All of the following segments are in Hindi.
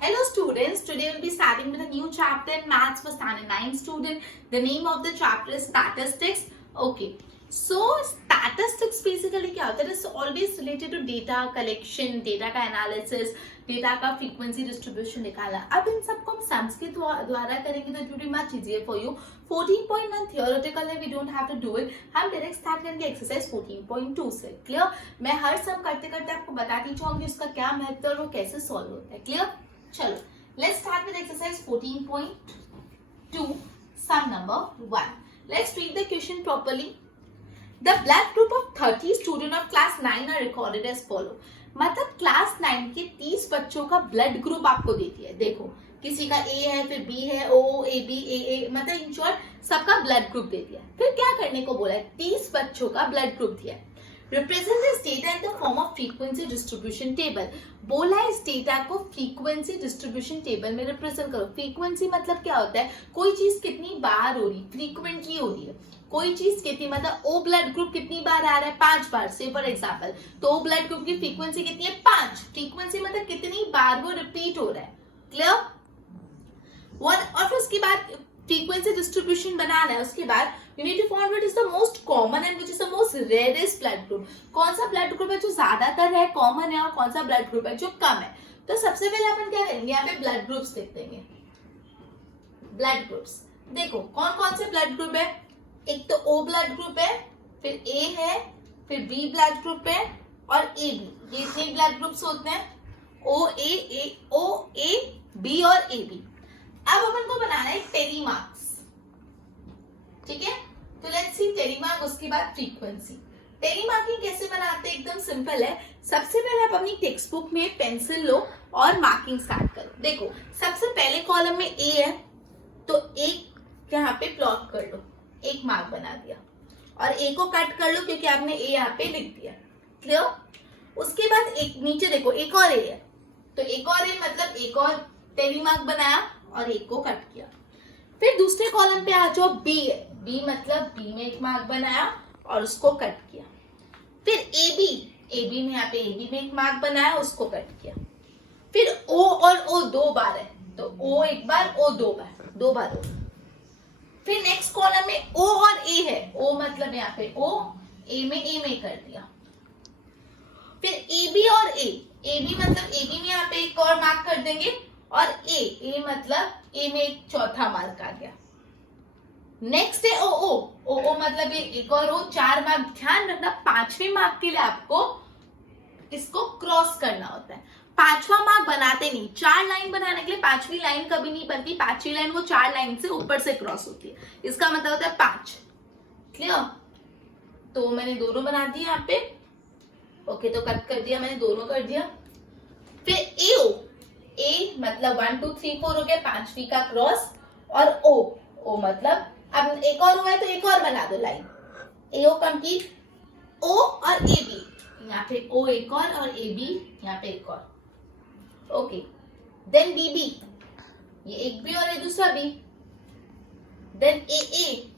Hello students, today we'll be starting with a new chapter in maths for standard 9 student. The name of the chapter is statistics. Okay, so statistics basically क्या होता है? It's always related to data collection, data का analysis, data का frequency distribution निकालना. अब इन सबको हम सम्स के द्वारा करेंगे तो it will be much easier for you. 14.1 theoretical है, we don't have to do it. हम direct start करेंगे exercise 14.2 से. Clear? मैं हर सम करते करते आपको बताती जाऊंगी उसका क्या महत्व और वो कैसे solve होता है. Clear? चलो, let's start with exercise 14.2, sum number 1. Let's read the question properly. The blood group of 30 students of class 9 are recorded as follow. मतलब क्लास 9 के 30 बच्चों का ब्लड ग्रुप आपको दे दिया है. देखो, किसी का A है, फिर B है, O, AB, AA, मतलब इन शॉर्ट सबका ब्लड ग्रुप दे दिया है. फिर क्या करने को बोला है? 30 बच्चों का ब्लड ग्रुप दिया है. Represent this data in the form of frequency distribution table. बोला है इस डेटा को फ्रीक्वेंसी डिस्ट्रीब्यूशन टेबल में रिप्रेजेंट करो. फ्रीक्वेंसी मतलब क्या होता है? कोई चीज कितनी बार हो रही, फ्रीक्वेंटली हो रही है. कोई चीज कितनी, मतलब ओ ब्लड ग्रुप कितनी बार आ रहा है? 5 बार से फॉर एग्जांपल. तो ओ ब्लड ग्रुप की फ्रीक्वेंसी कितनी है? 5. फ्रीक्वेंसी मतलब कितनी बार वो रिपीट हो रहा है. क्लियर? और फिर उसके बाद फ्रीक्वेंसी डिस्ट्रीब्यूशन बनाना है. उसके बाद you need to find what is the most common and which is the most rarest blood group. कौन सा ब्लड ग्रुप है जो ज्यादातर है, कॉमन है, और कौन सा ब्लड ग्रुप है जो कम है. तो सबसे पहले अपन क्या करेंगे, यहाँ पे ब्लड ग्रुप्स लिख देंगे. ब्लड ग्रुप्स देखो कौन कौन से ब्लड ग्रुप है. एक तो ओ ब्लड ग्रुप है, फिर ए है, फिर बी ब्लड ग्रुप है और ए बी. ये 3 ब्लड ग्रुप्स होते हैं. ओ ए बी और ए बी. अब अपन को बनाना है टेलीमार्क्स. ठीक है, तो लेट्स सी टेलीमार्क. उसके बाद फ्रीक्वेंसी. टेलीमार्किंग कैसे बनाते हैं? एकदम सिंपल है. सबसे पहले आप अपनी टेक्स्ट बुक में पेंसिल लो और मार्किंग स्टार्ट करो. देखो, सबसे पहले कॉलम में ए है तो एक यहाँ पे प्लॉट कर लो. एक मार्क बना दिया और ए को कट कर लो क्योंकि आपने ए यहाँ पे लिख दिया. क्लियर? उसके बाद एक नीचे देखो एक और ए है तो एक और ए मतलब एक और टेलीमार्क बनाया और एक को कट किया. फिर दूसरे कॉलम पे आ जाओ. बी है, बी मतलब बी में एक मार्क बनाया और उसको कट किया. फिर ए बी में यहाँ पे ए बी में एक मार्क बनाया, उसको कट किया. फिर ओ और ओ 2 बार है तो ओ एक बार, ओ 2 बार ओ. फिर नेक्स्ट कॉलम में ओ और ए है. ओ मतलब यहाँ पे ओ, ए में कर दिया. फिर ए बी और ए बी मतलब ए बी में यहाँ पे एक और मार्क कर देंगे और ए मतलब ए में एक चौथा मार्क आ गया. नेक्स्ट है ओ मतलब ये एक और ओ, 4 मार्क. ध्यान रखना 5वें मार्क के लिए आपको इसको क्रॉस करना होता है. 5वां मार्क बनाते नहीं. 4 लाइन बनाने के लिए 5वीं लाइन कभी नहीं बनती. 5वीं लाइन वो 4 लाइन से ऊपर से क्रॉस होती है. इसका मतलब होता है 5. क्लियर? तो मैंने दोनों बना दिए यहाँ पे. ओके, तो कट कर दिया मैंने, दोनों कर दिया. फिर ए मतलब 1 2 3 4 हो गया, 5वीं का क्रॉस. और ओ मतलब अब एक और हुआ है तो एक और बना दो लाइन. एओ कंप्लीट. ओ और ए बी, यहाँ पे ओ एक और ए बी यहाँ पे एक और. ओके, देन बी बी, ये एक बी और ये दूसरा बी. देन ए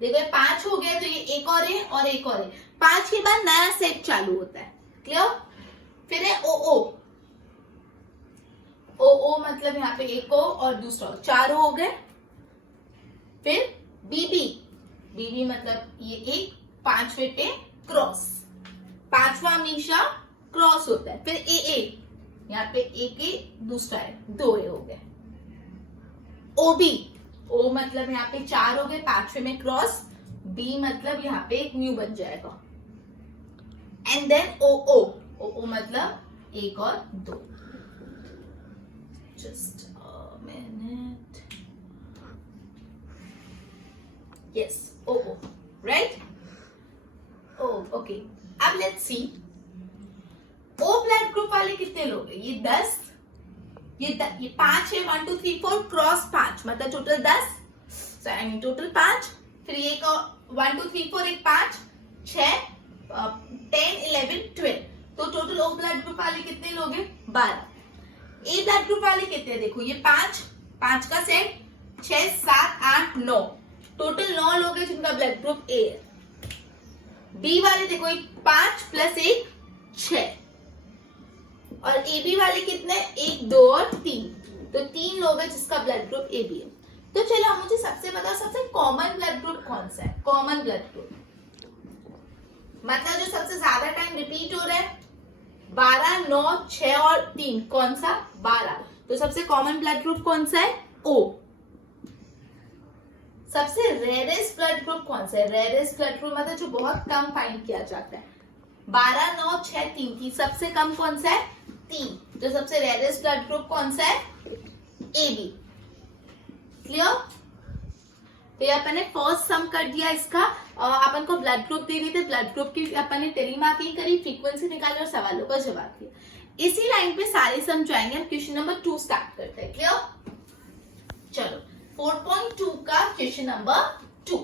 देखो ये 5 हो गया तो ये एक और है और एक और है. 5 के बाद नया सेट चालू होता है. क्लियर? फिर है ओ मतलब यहाँ पे एक ओ और दूसरा 4 हो गए. फिर बीबी मतलब ये एक, 5वें पे क्रॉस. 5वां हमेशा क्रॉस होता है. फिर ए यहाँ पे एक दूसरा है, 2 ए हो गए. ओ मतलब यहाँ पे 4 हो गए, 5वें में क्रॉस. बी मतलब यहाँ पे एक न्यू बन जाएगा. एंड देन ओ मतलब एक और 2. Just a minute. Yes, right? Okay. अब let's see. O blood group वाले कितने लोग हैं? ये 10, ये 5 है. 1 2 3 4 क्रॉस 5 मतलब total 10. So I mean total 5. फिर ये 1 2 3 4 एक 5 6 10 11 12. तो टोटल O ब्लड ग्रुप वाले कितने लोग हैं? 12. ए ब्लड ग्रुप वाले कितने हैं? देखो ये 5 का सेट 6 7 8 9, टोटल 9 लोग हैं जिनका ब्लड ग्रुप ए है. बी वाले देखो 5 + 1 6. और AB वाले कितने, 1 2 और 3, तो 3 लोग हैं जिसका ब्लड ग्रुप AB है। तो चलो मुझे सबसे बताओ सबसे कॉमन ब्लड ग्रुप कौन सा है? कॉमन ब्लड ग्रुप मतलब जो सबसे ज्यादा टाइम रिपीट हो रहा है, 12 9 6 और 3, कौन सा? 12। तो सबसे कॉमन ब्लड ग्रुप कौन सा है? O। सबसे रेयरेस्ट ब्लड ग्रुप कौन सा है? रेयरेस्ट ब्लड ग्रुप मतलब जो बहुत कम फाइंड किया जाता है, 12 9 6 3 की सबसे कम कौन सा है? 3। जो सबसे रेयरेस्ट ब्लड ग्रुप कौन सा है? AB। क्लियर? तो ये अपन ने फर्स्ट सम कर दिया इसका। अपन को ब्लड ग्रुप दे दी थी, ब्लड ग्रुप की अपन ने टेलीमार्किंग करी, फ्रीक्वेंसी निकाली और सवालों का जवाब दिया। इसी लाइन पे सारे सम जो आएंगे हम क्वेश्चन नंबर 2 स्टार्ट करते हैं। क्लियर? चलो 4.2 का question number 2।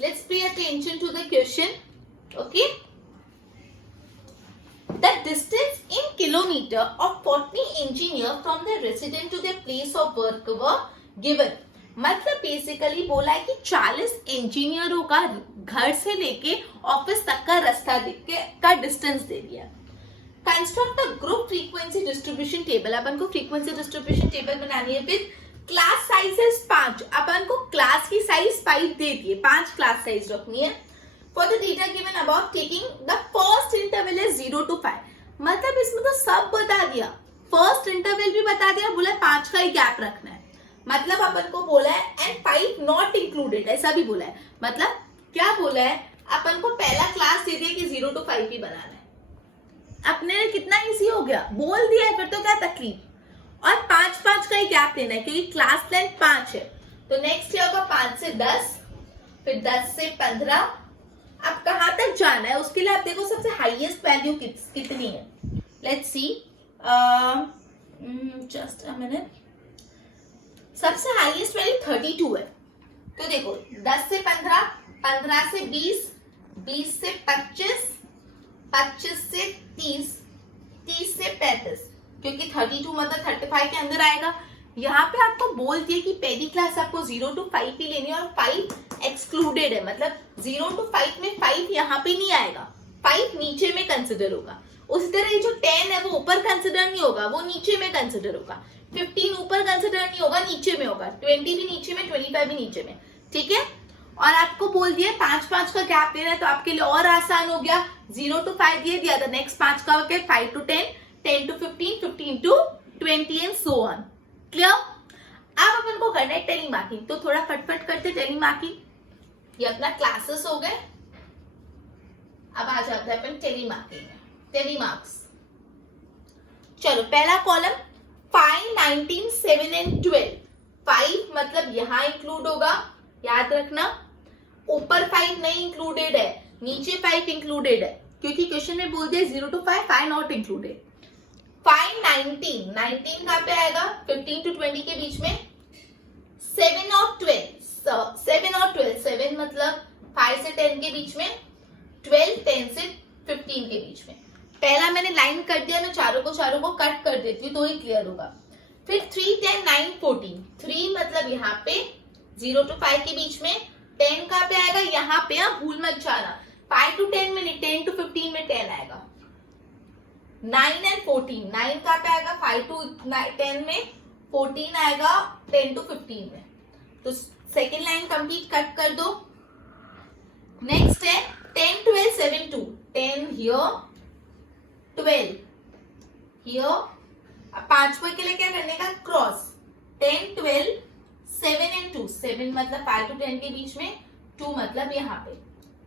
Let's pay attention to the question. Okay, the distance in kilometer of 40 engineer from the resident to their place of work were given। मतलब बेसिकली बोला है कि 40 इंजीनियरों का घर से लेके ऑफिस तक का रास्ता का डिस्टेंस दे दिया। Construct a group frequency distribution table. अपन को फ्रीक्वेंसी डिस्ट्रीब्यूशन टेबल बनानी है विद क्लास साइजेस 5। अपन को क्लास की साइज 5 दे दिए, 5 क्लास साइज रखनी है। For the data given above, taking the first interval is 0 to 5। मतलब इसमें तो सब बता दिया, फर्स्ट इंटरवल भी बता दिया, बोला 5 का ही गैप रखना है। मतलब अपन को बोला है एंड 5 नॉट इंक्लूडेड, ऐसा भी बोला है। मतलब क्या बोला है, अपन को पहला क्लास दे दिया कि 0 to 5 ही बनाना है। अपने लिए कितना इजी हो गया, बोल दिया है, फिर तो क्या तकलीफ। और 5 का ही गैप देना है क्योंकि क्लास लेंथ 5 है। तो नेक्स्ट क्या होगा, 5 से 10, फिर 10 से 15। अब कहां तक जाना है उसके लिए आप देखो सबसे हाईएस्ट वैल्यू कितनी है। Let's see, just a minute. सबसे हाईएस्ट वैल्यू 32 है। तो देखो 10 से 15, 15 से 20, 20 से 25, 25 से 30, 30 से 35, क्योंकि 32 मतलब 35 के अंदर आएगा। यहाँ पे आपको बोल दिया कि पहली क्लास आपको 0 to 5 ही लेनी है और 5 एक्सक्लूडेड है। मतलब 0 to 5 में 5 यहाँ पे नहीं आएगा, 5 नीचे में कंसिडर होगा। उसी तरह ये जो 10 है वो ऊपर कंसिडर नहीं होगा, वो नीचे में कंसिडर होगा। 15 ऊपर कंसिडर नहीं होगा, नीचे में होगा। 20 भी नीचे में, 25 भी नीचे में। ठीक है, और आपको बोल दिया 5 का गैप देना है, तो आपके लिए और आसान हो गया। 0 to 5 दे दिया, तो नेक्स्ट 5 का होगा 5 to 10, 10 to 15, 15 to 20 and so on. Clear? अब अपन को करना है टेलीमार्किंग, तो थोड़ा फटफट करते टेलीमार्किंग। ये अपना क्लासेस हो गए। अब आ जाता है अपन टेलीमार्किंग में, टेलीमार्क्स। चलो पहला कॉलम 5 19 7 एंड 12। 5 मतलब यहां इंक्लूड होगा, याद रखना। ऊपर 5 नहीं इंक्लूडेड है, नीचे 5 इंक्लूडेड है, क्योंकि क्वेश्चन में बोल दिया 0 to 5 नॉट इंक्लूडेड। 5 19, 19 कहां पे आएगा, 15 to 20 के बीच में। 7 और 12, 7 और 12, 7 मतलब 5 से 10 के बीच में, 12 10 से 15 के बीच में। पहला मैंने लाइन कर दिया, मैं चारों को कट कर देती हूँ तो ही क्लियर होगा। फिर 3 10 9 14, 3 मतलब यहाँ पे 0 to 5 के बीच में। 10 कहां पे आएगा, यहाँ पे। भूल मत जाना, 5 to 10 में नहीं, 10 to 15 में 10 आएगा। 9 एंड 14, 9 कहां पे आएगा, 5 to 10 में, 14 आएगा 10 to 15 में। तो सेकेंड लाइन कंप्लीट, कट कर दो। नेक्स्ट है 10 12 7 2, 10 हियर, 12 हियर। अब पांचवे के लिए क्या करने का, क्रॉस। 10 12 7 एंड 2, 7 मतलब 5 to 10 के बीच में, 2 मतलब यहाँ पे।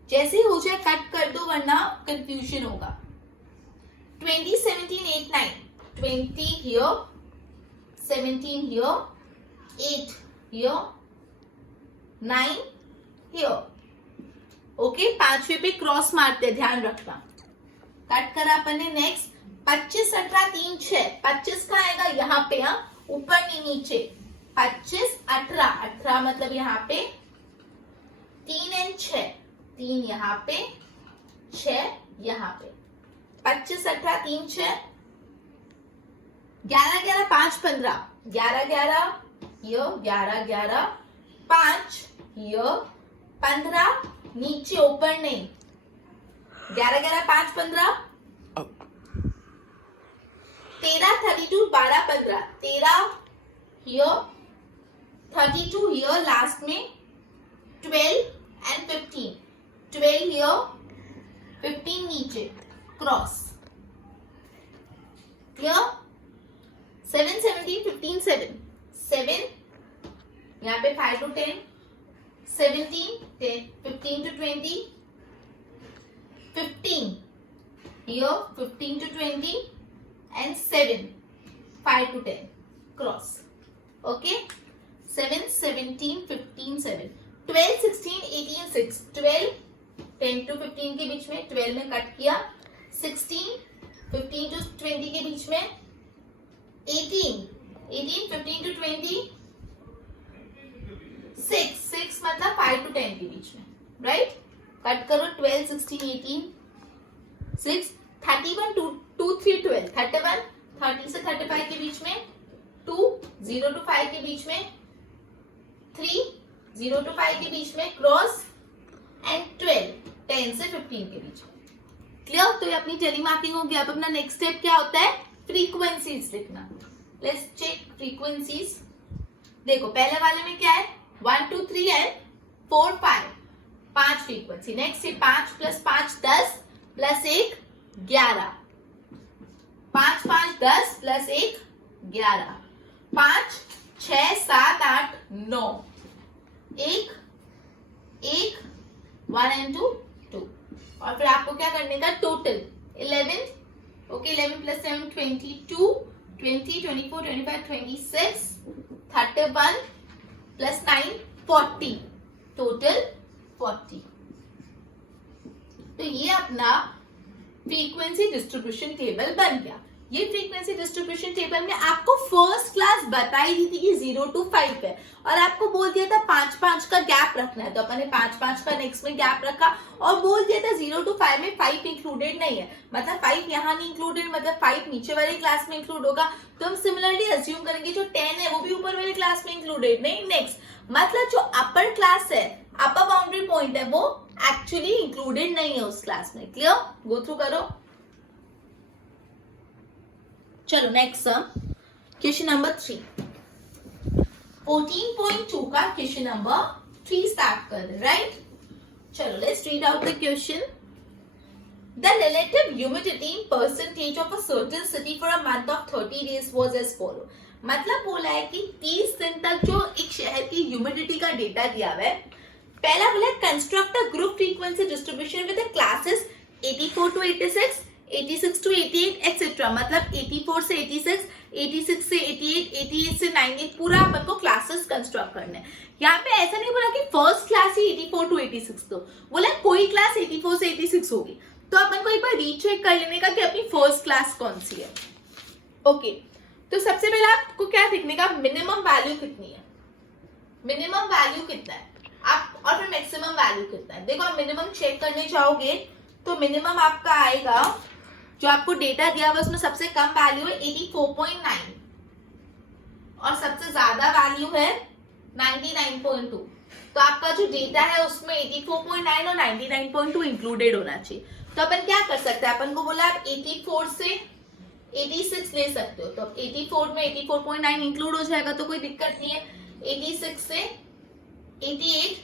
जैसे ही हो जाए कट कर दो वरना कंफ्यूजन होगा। 20 17 8 9, 20 here, 17 here, 8 here, 9 here। Okay, पांचवे पे क्रॉस मारते, ध्यान रखना। कट करा अपन ने। नेक्स्ट 25 18 3 6, 25 का आएगा यहाँ पे, ऊपर नहीं नीचे। 25 18, 18 मतलब यहाँ पे, 3 एंड 6, 3 यहाँ पे, 6 यहाँ पे। 25 18 3 6, 11 11 5 15, 11 11 ये, 11 11 5 ये, 15 नीचे ऊपर नहीं, 11 11 5 15, 13, 32, 12, 15, 13 here, 32 here, लास्ट में 12 and 15, 12 here, 15 नीचे, क्रॉस, क्लियर? 7, 17, 15, 7, 7 यहाँ पे 5 to 10, 17, 10, 15 to 20, 15 here, 15 to 20 and 7, 5 to 10, cross. Okay, 7, 17, 15, 7, 12, 16, 18, 6, 12, 10 to 15 के बीच में, 12 में कट किया, 16, 15 to 20 के बीच में, 18, 15 to 20, 6 मतलब 5 to 10 के बीच में, right? कट करो, 12, 16, 18, 6, 31, 2, 3, 12, 31, 30 से 35 के बीच में, 2, 0 to 5 के बीच में, 3, 0 to 5 के बीच में, क्रॉस, एंड 12, 10 से 15 के बीच में। क्लियर? तो ये अपनी टेलीमार्किंग हो गया। अब अपना नेक्स्ट स्टेप क्या होता है? फ्रीक्वेंसीज लिखना। Let's check frequencies. देखो पहले वाले में क्या है? 1, 2, 3 and 4, 5, 5 frequency. Next 5 plus 5 10 plus 1 11, 5, 5, 10 plus 1 11, 5, 6, 7, 8, 9, 1, 1 and 2, 2। और फिर आपको क्या करने का? Total 11, okay, 11 plus 7 22, 20, 24, 25, 26, 31 plus 9 40, total 40। तो ये अपना फ्रीक्वेंसी डिस्ट्रीब्यूशन टेबल बन गया। ये फ्रीक्वेंसी डिस्ट्रीब्यूशन टेबल में आपको फर्स्ट क्लास बताई दी थी कि 0 to 5 है और आपको बोल दिया था 5-5 का गैप रखना है, तो अपन ने 5-5 का नेक्स्ट में गैप रखा और बोल दिया था 0 to 5 में 5 इंक्लूडेड नहीं है, मतलब 5 यहाँ नहीं इंक्लूडेड, मतलब 5 नीचे वाले क्लास में इंक्लूड होगा। तो हम सिमिलरली अज्यूम करेंगे जो 10 है वो भी ऊपर वाले क्लास में इंक्लूडेड नहीं। नेक्स्ट मतलब जो अपर क्लास है, अपर बाउंड्री पॉइंट है, वो एक्चुअली इंक्लूडेड नहीं है उस क्लास में। क्लियर? गो थ्रू करो। चलो नेक्स्ट सम, क्वेश्चन नंबर 3, 14.2 का क्वेश्चन नंबर 3 स्टार्ट कर रहे, राइट? चलो let's read out the question. The relative humidity in percentage of a certain city for a month of 30 days was as follow। मतलब बोला है कि 30 दिन तक जो एक शहर की ह्यूमिडिटी का डेटा दिया हुआ है। पहला बोला है construct a group frequency distribution with the classes 84 to 86, 86 to 88 etcetera, मतलब 84 से 86, 86 से 88, 88 से 98, पूरा अपन को क्लासेस कंस्ट्रक्ट करने हैं। यहाँ पे ऐसा नहीं बोला कि फर्स्ट क्लास ही 84 to 86, तो बोला कोई क्लास 84 से 86 होगी, तो अपन को एक बार रीचेक कर लेने का कि अपनी फर्स्ट क्लास कौन सी है। ओके, तो सबसे पहले आपको क्या देखने का? मिनिमम वैल्यू कितनी है, मिनिमम वैल्यू कितना है आप, और फिर मैक्सिमम वैल्यू कितना है। देखो आप मिनिमम चेक करने जाओगे तो मिनिमम आपका आएगा, जो आपको डेटा दिया हुआ उसमें सबसे कम वैल्यू है 84.9 और सबसे ज्यादा वैल्यू है 99.2। तो आपका जो डेटा है उसमें 84.9 और 99.2 इंक्लूडेड होना चाहिए। तो अपन क्या कर सकते हैं? अपन को बोला आप 84 से 86 ले सकते हो, तो अब 84 में 84.9 इंक्लूड हो जाएगा तो कोई दिक्कत नहीं है। 86 से 88,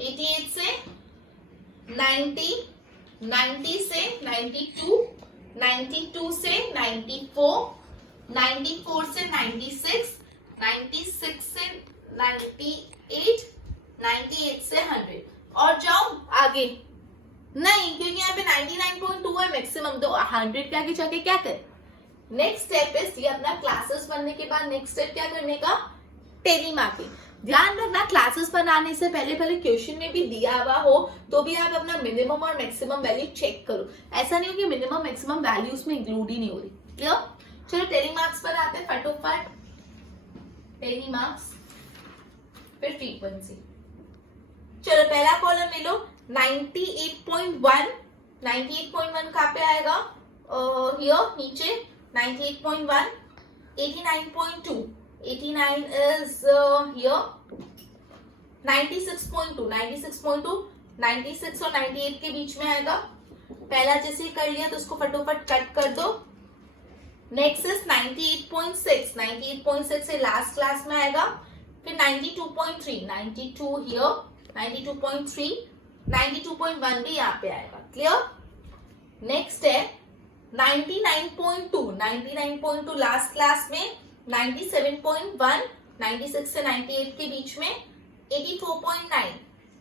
88 से 90, 90 से 92, 92 से 94, 94 से 96, 96 से 98, 98 से 100 और जाओ आगे। नहीं, क्योंकि यहाँ पे 99.2 है मैक्सिमम, तो 100 के आगे जाके क्या करें? नेक्स्ट स्टेप इज, ये अपना क्लासेस बनने के बाद नेक्स्ट स्टेप क्या करने का? टेलीमार्किंग। ध्यान रखना क्लासेस बनाने से पहले पहले क्वेश्चन में भी दिया हुआ हो तो भी आप अपना मिनिमम और मैक्सिमम वैल्यू चेक करो। ऐसा नहीं हो कि मिनिमम मैक्सिमम वैल्यूज में इंक्लूड ही नहीं हो रही। क्लियर? चलो टेलीमार्क्स पर आते हैं फटोफट। टेलीमार्क्स फिर फ्रीक्वेंसी। चलो पहला कॉलम ले लो, 98.1, 98.1 कहाँ पे आएगा? हियर नीचे 98.1, 89.2, 89 is here, 96.2, 96.2, 96 और 98 के बीच में आएगा। पहला जैसे कर लिया तो उसको फटोफट कट कर दो। नेक्स्ट इज 98.6, 98.6 से लास्ट क्लास में आएगा, फिर 92.3, 92 हियर, 92.3, 92.1 भी यहाँ पे आएगा, क्लियर। नेक्स्ट है 99.2, 99.2 लास्ट क्लास में, 97.1, 96 से 98 के बीच में, 84.9,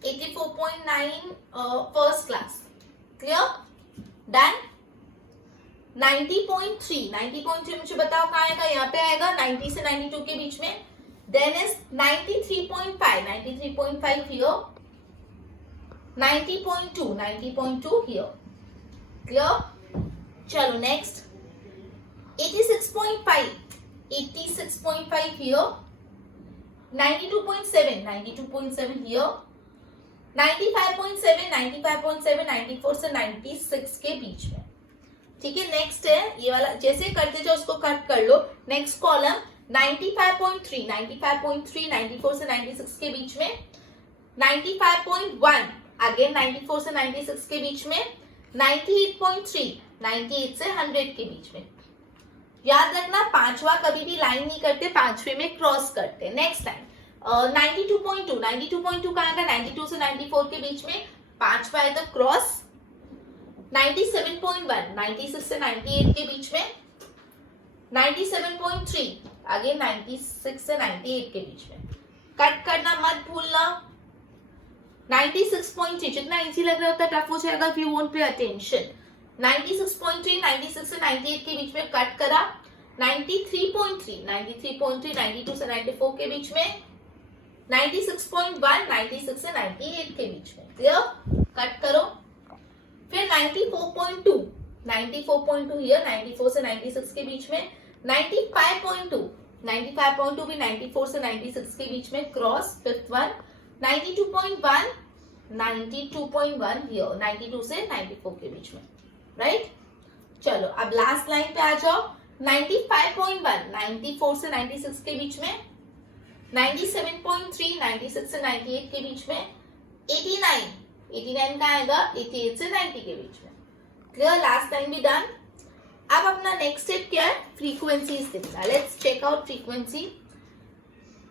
84.9 फर्स्ट क्लास, क्लियर, डन। 90.3, 90.3 मुझे बताओ कहाँ आएगा, यहाँ पे आएगा 90 से 92 के बीच में। Then is 93.5, 93.5 here, 90.2, 90.2 here, clear. चलो नेक्स्ट 86.5, 86.5 हियर, 92.7, 92.7 हियर, 95.7, 95.7, 94 से 96 के बीच में, ठीक है। नेक्स्ट है ये वाला, जैसे करते जाओ उसको कट कर लो। नेक्स्ट कॉलम 95.3, 95.3, 94 से 96 के बीच में, 95.1 अगेन 94 से 96 के बीच में, 98.3, 98 से 100 के बीच में। याद रखना पांचवा कभी भी लाइन नहीं करते, पांचवे में क्रॉस करते। नेक्स्ट टाइम 92.2, 92.2 कहाँ का, 92 से 94 के बीच में, पांचवा है तो क्रॉस। 97.1, 96 से 98 के बीच में, 97.3 अगेन 96 से 98 के बीच में, कट करना मत भूलना। 96.3 जितना इजी लग रहा होता है टफ हो जाएगा if you won't pay attention। 96.3 96 से 98 के बीच में कट करा। 93.3 93.3 92 से 94 के बीच में। 96.1 96 से 98 के बीच में, क्लियर, कट करो। फिर 94.2 94.2 हियर, 94 से 96 के बीच में। 95.2 95.2 भी 94 से 96 के बीच में, क्रॉस, फिफ्थ वन। 92.1 92.1 हियर, 92 से 94 के बीच में, राइट। चलो अब लास्ट लाइन पे आ जाओ। 95.1 94 से 96 के बीच में। 97.3 96 से 98 के बीच में। 89 का आएगा 88 से 90 के बीच में, क्लियर। लास्ट टाइम भी डन। अब अपना नेक्स्ट स्टेप क्या है, फ्रीक्वेंसीज देखना। Let's check out frequency.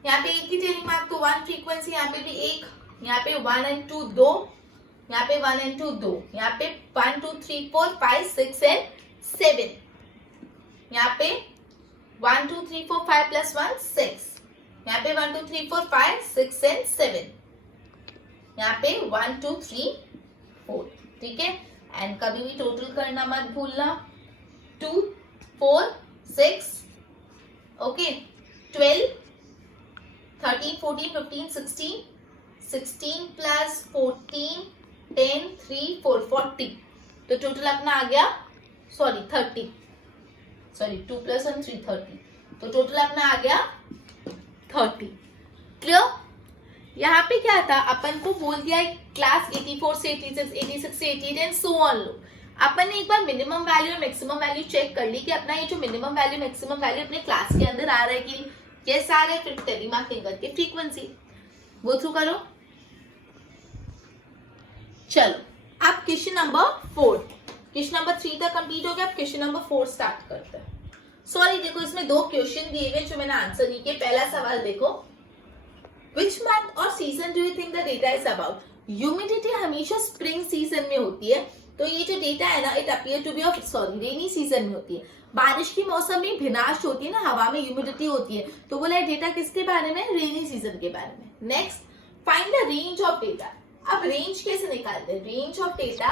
यहाँ पे एक ही टेलिंग मार्क तो 1 फ्रीक्वेंसी, यहाँ पे भी एक, यहाँ पे 1 and 2 2, यहाँ पे 1 and 2 2, यहाँ पे 1 2 3 4 5 6 and 7, यहाँ पे 1 2 3 4 5 plus 1 6, यहाँ पे 1 2 3 4 5 6 and 7, यहाँ पे 1 2 3 4, ठीक है। एंड कभी भी टोटल करना मत भूलना। 2 4 6, ओके, 12 13 14 15 16, 16 plus 14 10 3 4 40, तो टोटल अपना आ गया, सॉरी 30, सॉरी 2 plus 1 3 30, तो टोटल अपना आ गया 30, क्लियर। यहाँ पे क्या था, अपन को बोल दिया क्लास 84 से 86 86 से 88 एंड सो ऑन लो। अपन ने एक बार मिनिमम वैल्यू और मैक्सिमम वैल्यू चेक कर ली कि अपना ये जो मिनिमम वैल्यू मैक्सिमम वैल्यू अपने क्लास के अंदर आ रहा है कि यस आ रहा है। फिर टेलीमार्केटिंग करके फ्रीक्वेंसी गो थ्रू करो। चलो अब क्वेश्चन नंबर 4, क्वेश्चन नंबर 3 तक कंप्लीट हो गया। अब क्वेश्चन नंबर 4 स्टार्ट करते हैं। सॉरी देखो इसमें 2 क्वेश्चन दिए हुए जो मैंने आंसर नहीं किए। पहला सवाल देखो, Which month or season do you think the data is about? Humidity हमेशा स्प्रिंग सीजन में होती है, तो ये जो डेटा है ना, it appear to be of sorry rainy season में होती है। बारिश के मौसम में भिनाश होती है ना, हवा में ह्यूमिडिटी होती है, तो बोला है डेटा किसके बारे में, रेनी सीजन के बारे में। Next, find the range of data. अब रेंज कैसे निकालते हैं, range of data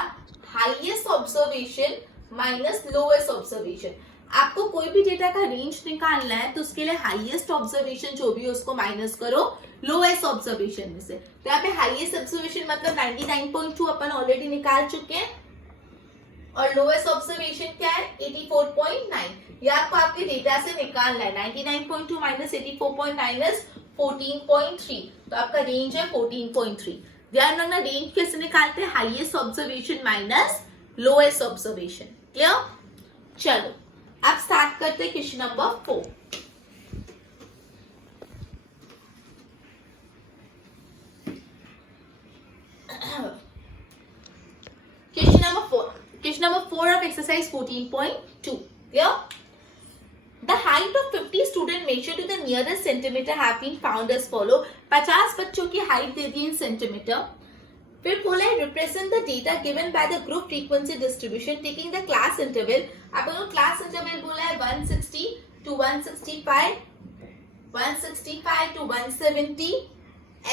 highest observation minus lowest observation. आपको कोई भी डेटा का रेंज निकालना है तो उसके लिए हाईएस्ट ऑब्जर्वेशन जो भी है उसको माइनस करो लोएस्ट ऑब्जर्वेशन में से। तो यहाँ पे हाईएस्ट ऑब्जर्वेशन मतलब 99.2 अपन ऑलरेडी निकाल चुके हैं, और लोएस्ट ऑब्जर्वेशन क्या है 84.9। ये आपको आपके डेटा से निकालना है। 99.2 माइनस 84.9 14.3, तो आपका रेंज है 14.3। ध्यान रखना रेंज कैसे निकालते हैं, highest observation minus lowest observation, clear. चलो अब स्टार्ट करते हैं question number 4। Question number 4 of exercise 14.2, clear. 50 student measure to the nearest centimeter have been found as follow. 50 बच्चों की हाइट दे दी इन सेंटीमीटर. फिर बोला है represent the data given by the group frequency distribution taking the class interval. अपन को क्लास इंटरवल बोला है 160 to 165, 165 to 170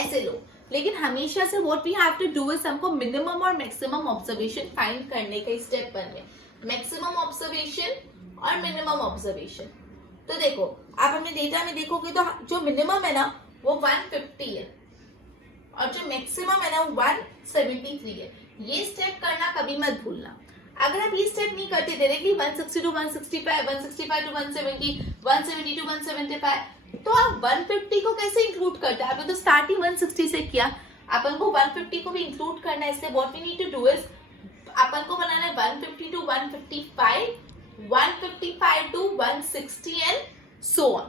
ऐसे लो. लेकिन हमेशा से what we have to do is हमको मिनिमम और मैक्सिमम ऑब्जर्वेशन फाइंड करने का स्टेप बन है. मैक्सिमम ऑब्जर्वेशन और मिनिमम ऑब्जर्वेशन. तो देखो आप अपने डेटा में देखोगे तो जो मिनिमम है ना वो 150 है और जो मैक्सिमम है ना वो 173 है. ये स्टेप करना कभी मत भूलना. अगर आप ये स्टेप नहीं करते डायरेक्टली 160 to 165, 165 to 170, 170 to 175, तो आप 150 को कैसे इंक्लूड करते हैं? आपने तो स्टार्टिंग 160 से किया, अपन को 150 को भी इंक्लूड करना है. इसलिए what we need to do is अपन को बनाना है 150 to 155, 155 to 160 and so on.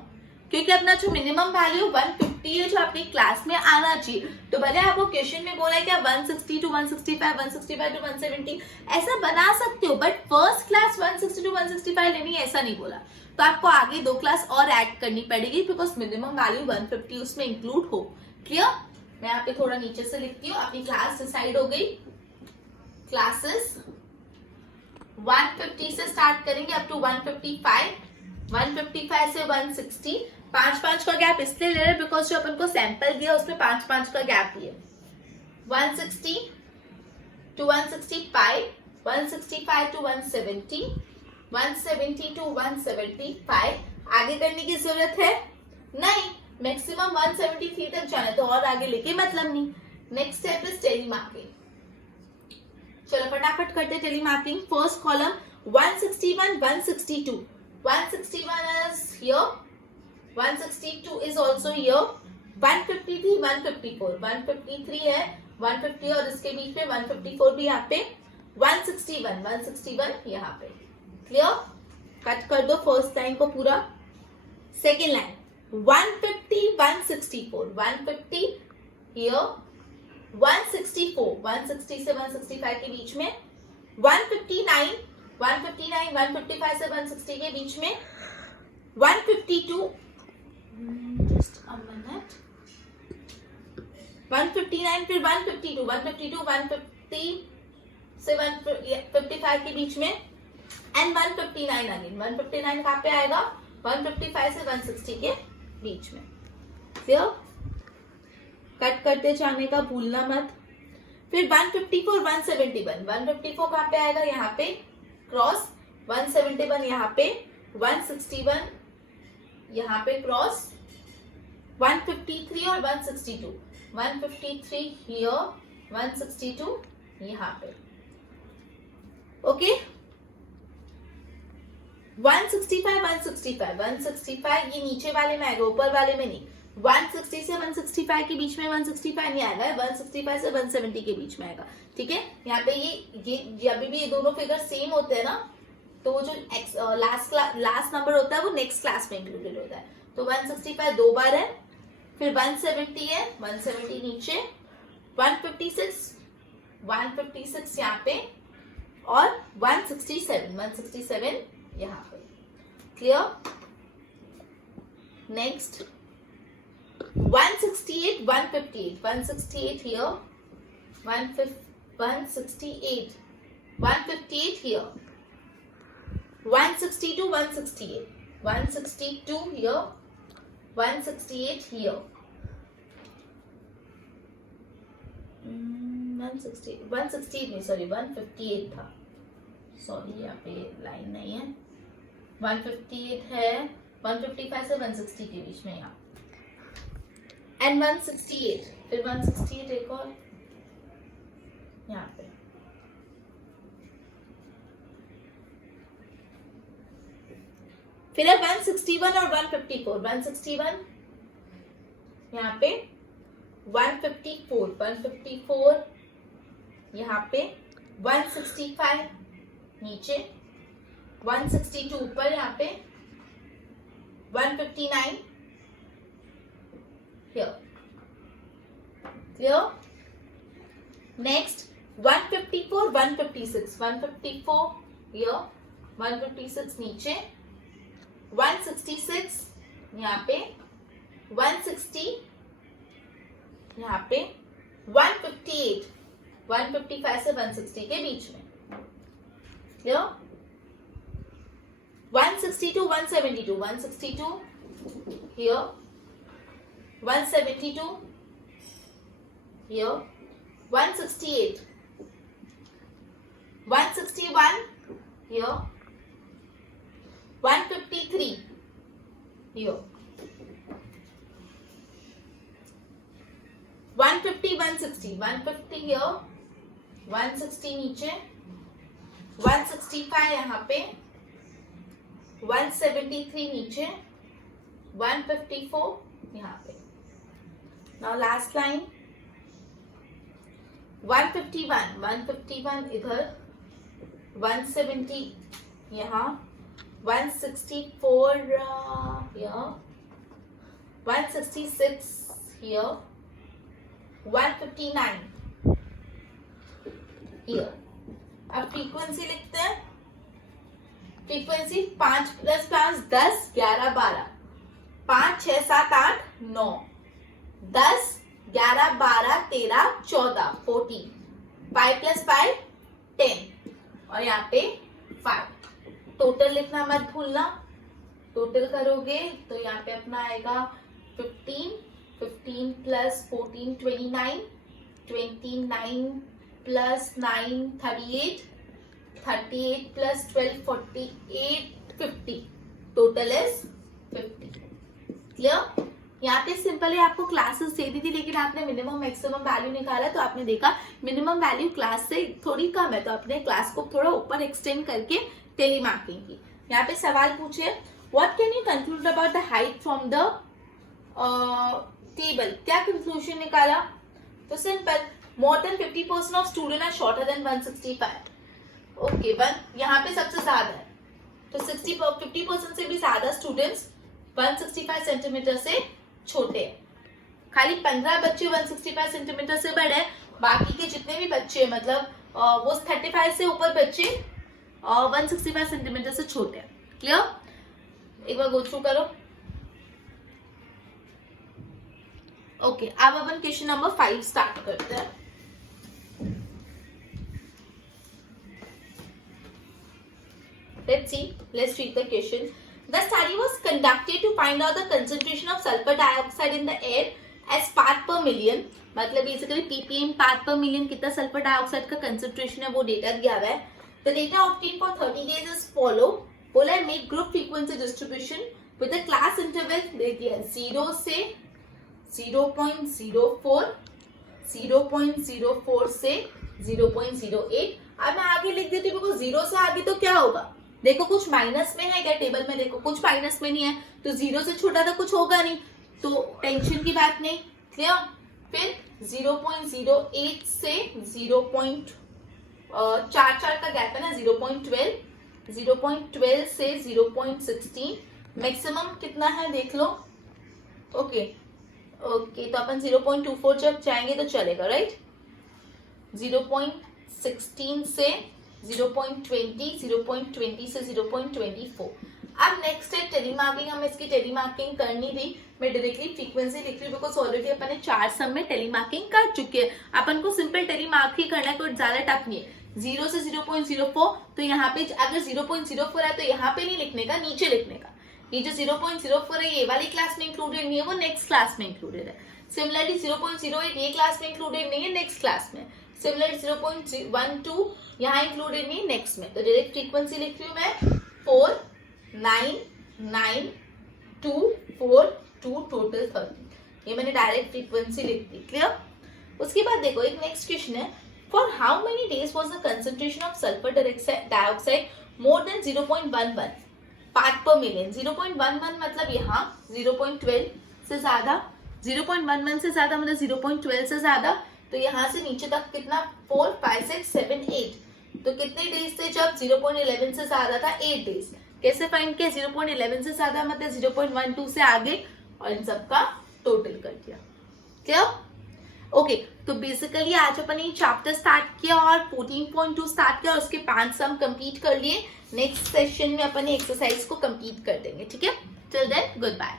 क्योंकि अपना जो मिनिमम वैल्यू 150 है जो आपकी क्लास में आना चाहिए. तो भले आपको क्वेश्चन में बोला है कि आप 160 to 165, 165 to 170 ऐसा बना सकते हो, बट फर्स्ट क्लास 160 to 165 लेनी है ऐसा नहीं बोला. तो आपको आगे 2 क्लास और ऐड करनी पड़ेगी बिकॉज मिनिमम वैल्यू 150 उसमें इंक्लूड हो. क्लियर? मैं यहाँ पे थोड़ा नीचे से लिखती हूँ. आपकी क्लास डिसाइड हो गई. क्लासेस 150 से स्टार्ट करेंगे अप टू 155, 155 से 160. 5-5 का गैप इसलिए ले रहे हैं बिकॉज जो अपन को सैंपल दिया उसमें 5-5 का गैप दिया. 160 to 165, 165 to 170, 170 to 175. आगे करने की जरूरत है नहीं. मैक्सिमम 173 तक जाना तो और आगे लेके मतलब नहीं. Next step is tally marking. चलो फटाफट करते tally marking. First column 161, 162. 161 is here, 162 is also here, 153, 154, 153 है, 150 और इसके बीच में 154 भी यहाँ पे, 161, 161 यहाँ पे. क्लियर? कट कर दो फर्स्ट लाइन को पूरा. सेकेंड लाइन 150, 164, 150 here, 164, 160 से 165 के बीच में, 159, 159, 155 से 160 के बीच में, 152, just a minute, 159 फिर 152, 152, 150 से 155 के बीच में एंड 159 अगेन. 159 कहाँ पे आएगा? 155 से 160 के बीच में. क्लियर? कट करते जाने का भूलना मत. फिर 154, 171. 154 कहाँ पे आएगा? यहाँ पे क्रॉस. 171 यहाँ पे, 161 यहाँ पे क्रॉस, 153 और 162. 153 here, 162 यहाँ पे. ओके. 165, 165, 165 ये नीचे वाले में आएगा, ऊपर वाले में नहीं. 160 से 165 के बीच में 165 नहीं आएगा, 165 से 170 के बीच में आएगा. ठीक है? यहाँ पे ये अभी भी ये दोनों फिगर सेम होते हैं ना, तो वो जो लास्ट नंबर होता है वो नेक्स्ट क्लास में इंक्लूडेड होता है. तो 165 दो बार है, फिर 170 है, 170 नीचे, 156, 156 यहाँ पे और 167, 167 यहाँ पे. Clear? Next 168, 158, 168 here, 168, 158 here, 162, 168, 162 here, 168 here, 168 नहीं, सॉरी 158 था, सॉरी यहाँ पे लाइन नहीं है. 158 है, 155 से 160 के बीच में यहाँ, एंड 168, फिर 168 एक और यहाँ पे. फिर 161 और 154. 161 यहाँ पे, 154, 154 यहाँ पे, 165 नीचे, 162 ऊपर यहाँ पे, 159 here. Clear? Next 154, 156, 154 here, 156 नीचे, 166 यहाँ पे 160, यहाँ पे 158, 155 से 160 के बीच में, clear? 162, 172, 162 here, 172 here, 168, 161 here, 153 here, 150, 160, 150 here, 160 नीचे, 165 यहाँ पे, 173 नीचे, 154 यहाँ पे. Now last line, 151, 151 इधर, 170 यहाँ, 164 here, 166 here, 159 here. अब फ्रीक्वेंसी लिखते हैं. फ्रीक्वेंसी 5 + 5 10, 11, 12, 5, 6, 7, 8, 9, 10, 11, 12, 13, 14, 14, 5 + 5 10 और यहाँ पे 5. टोटल लिखना मत भूलना. टोटल करोगे तो यहाँ पे अपना आएगा 15, 15 + 14 29, 29 + 9 38, 38 + 12 48, 50. Total is 50. क्लियर? यहाँ पे सिंपल है, आपको क्लासेस दे दी थी लेकिन आपने मिनिमम मैक्सिमम वैल्यू निकाला तो आपने देखा मिनिमम वैल्यू क्लास से थोड़ी कम है, तो आपने क्लास को थोड़ा ऊपर एक्सटेंड करके टेलीमार्किंग की. यहाँ पे सवाल पूछे, what can you conclude about the height from the table. क्या कंक्लूजन निकाला? तो simple, more than 50% of student are shorter than 165. Okay, यहाँ पे सबसे ज्यादा है तो 50% से भी ज्यादा स्टूडेंट्स 165 सेंटीमीटर से छोटे हैं. खाली 15 बच्चे 165 सेंटीमीटर से बड़े हैं, बाकी के जितने भी बच्चे मतलब वो 35 से ऊपर बच्चे 165 सेंटीमीटर से छोटे हैं. क्लियर? एक बार गो थ्रू करो. ओके, अब अपन क्वेश्चन नंबर 5 स्टार्ट करते हैं. Let's read the question. The study was conducted to find out the concentration of sulfur dioxide in the air as part per million. मतलब basically ppm part per million कितना सल्फर डाइऑक्साइड का कंसेंट्रेशन है वो डेटा दिया हुआ है. The data obtained for 30 days is follow. बोला है make group frequency distribution with the class interval दे दिया 0 से 0.04, 0.04 से 0.08. अब मैं आगे लिख देती हूँ, 0 से आगे तो क्या होगा? देखो कुछ माइनस में है क्या टेबल में? देखो कुछ माइनस में नहीं है तो 0 से छोटा तो कुछ होगा नहीं, तो टेंशन की बात नहीं. क्लियर? फिर 0.08 से 0.44 का गैप है ना, 0.12, 0.12 से 0.16. मैक्सिमम कितना है देख लो. ओके, तो अपन 0.24 जब जाएंगे तो चलेगा, राइट? 0.16 से 0.20, 0.20 से 0.24. अब नेक्स्ट है टेलीमार्किंग. हम इसकी टेलीमार्किंग करनी थी, मैं डायरेक्टली फ्रीक्वेंसी लिख रही हूँ बिकॉज ऑलरेडी अपन ने 4 सम में टेलीमार्किंग कर चुके हैं. अपन को सिंपल टेलीमार्क ही करना है, कोई ज्यादा टफ नहीं है. 0 से 0.04, तो यहाँ पे अगर 0.04 है तो यहाँ पे नहीं लिखने का, नीचे लिखने का. ये जो 0.04 है ये वाली क्लास में इंक्लूडेड नहीं है, वो नेक्स्ट क्लास में इंक्लूडेड है. सिमिलरली 0.08 ये क्लास में इंक्लूडेड नहीं है, नेक्स्ट क्लास में. सिमिलरली 0.12 यहाँ इंक्लूडेड नहीं, नेक्स्ट में. तो डायरेक्ट फ्रीक्वेंसी लिख रही हूँ मैं 499242 टोटल 30. ये मैंने डायरेक्ट फ्रीक्वेंसी लिख दी. क्लियर? उसके बाद देखो एक नेक्स्ट क्वेश्चन है, for how many days was the concentration of sulphur dioxide more than 0.11 part पर मिलियन. 0.11 मतलब यहाँ 0.12 से ज्यादा, 0.11 से ज्यादा मतलब 0.12 से ज्यादा, तो यहाँ से नीचे तक कितना 4 5 6 7 8. तो कितने डेज थे जब 0.11 से ज्यादा था? 8 डेज. कैसे फाइंड किया? 0.11 से ज्यादा मतलब 0.12 से आगे और इन सबका टोटल कर दिया. क्लियर? ओके, तो बेसिकली आज अपन ये चैप्टर स्टार्ट किया और 14.2 स्टार्ट किया और उसके 5 सम कंप्लीट कर लिए. नेक्स्ट सेशन में अपन एक्सरसाइज को कंप्लीट कर देंगे. ठीक है? Till then good bye.